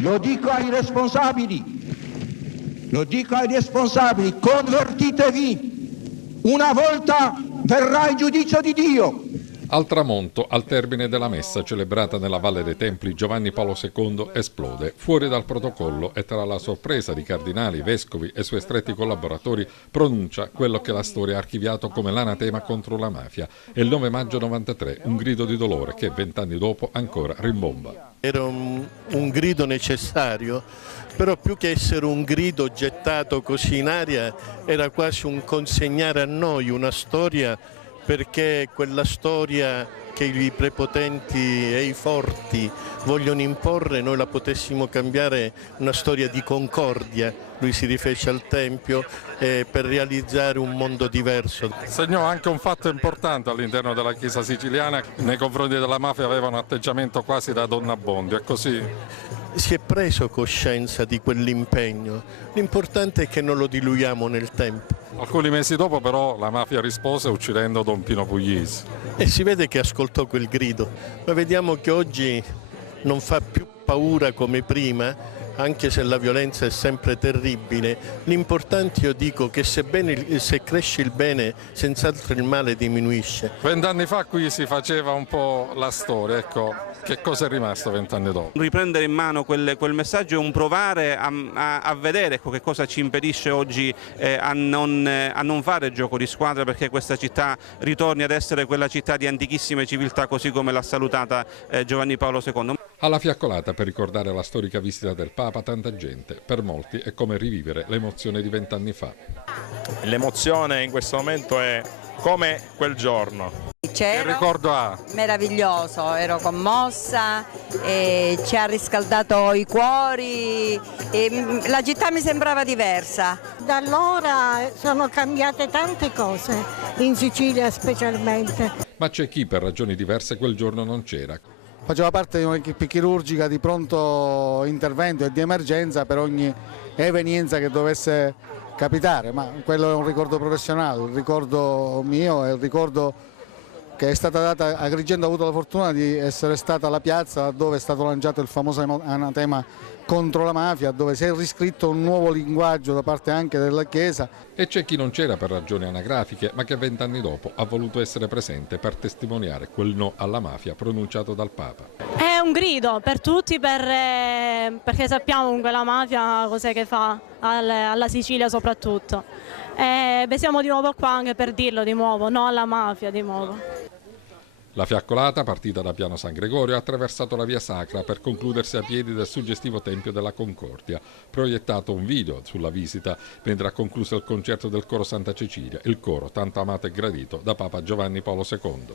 Lo dico ai responsabili, convertitevi, una volta verrà il giudizio di Dio. Al tramonto, al termine della messa celebrata nella Valle dei Templi, Giovanni Paolo II esplode. Fuori dal protocollo e tra la sorpresa di cardinali, vescovi e suoi stretti collaboratori pronuncia quello che la storia ha archiviato come l'anatema contro la mafia. È il 9 maggio 93, un grido di dolore che 20 anni dopo ancora rimbomba. Era un grido necessario, però più che essere un grido gettato così in aria era quasi un consegnare a noi una storia, perché quella storia che i prepotenti e i forti vogliono imporre noi la potessimo cambiare una storia di concordia. Lui si rifece al Tempio per realizzare un mondo diverso. Segnò anche un fatto importante all'interno della Chiesa siciliana: nei confronti della mafia aveva un atteggiamento quasi da Don Abbondio, è così? Si è preso coscienza di quell'impegno, l'importante è che non lo diluiamo nel tempo. Alcuni mesi dopo però la mafia rispose uccidendo Don Pino Puglisi. E si vede che ascoltò quel grido, ma vediamo che oggi non fa più paura come prima, anche se la violenza è sempre terribile. L'importante, io dico, che se cresce il bene, senz'altro il male diminuisce. 20 anni fa qui si faceva un po' la storia, ecco, che cosa è rimasto 20 anni dopo? Riprendere in mano quel messaggio è un provare a vedere, ecco, che cosa ci impedisce oggi a non fare gioco di squadra, perché questa città ritorni ad essere quella città di antichissime civiltà, così come l'ha salutata Giovanni Paolo II. Alla fiaccolata, per ricordare la storica visita del Papa, tanta gente. Per molti è come rivivere l'emozione di 20 anni fa. L'emozione in questo momento è come quel giorno. Che ricordo ha? Meraviglioso, ero commossa, ci ha riscaldato i cuori, la città mi sembrava diversa. Da allora sono cambiate tante cose, in Sicilia specialmente. Ma c'è chi per ragioni diverse quel giorno non c'era. Faceva parte di un'equipe chirurgica di pronto intervento e di emergenza per ogni evenienza che dovesse capitare, ma quello è un ricordo professionale, il ricordo mio è il ricordo che è stata data. Agrigento ha avuto la fortuna di essere stata la piazza dove è stato lanciato il famoso anatema contro la mafia, dove si è riscritto un nuovo linguaggio da parte anche della Chiesa. E c'è chi non c'era per ragioni anagrafiche, ma che 20 anni dopo ha voluto essere presente per testimoniare quel no alla mafia pronunciato dal Papa. È un grido per tutti, perché sappiamo comunque la mafia cos'è che fa alla Sicilia soprattutto. Siamo di nuovo qua anche per dirlo di nuovo, no alla mafia di nuovo. La fiaccolata, partita da Piano San Gregorio, ha attraversato la via Sacra per concludersi a piedi del suggestivo Tempio della Concordia. Proiettato un video sulla visita, mentre ha concluso il concerto del coro Santa Cecilia, il coro tanto amato e gradito da Papa Giovanni Paolo II.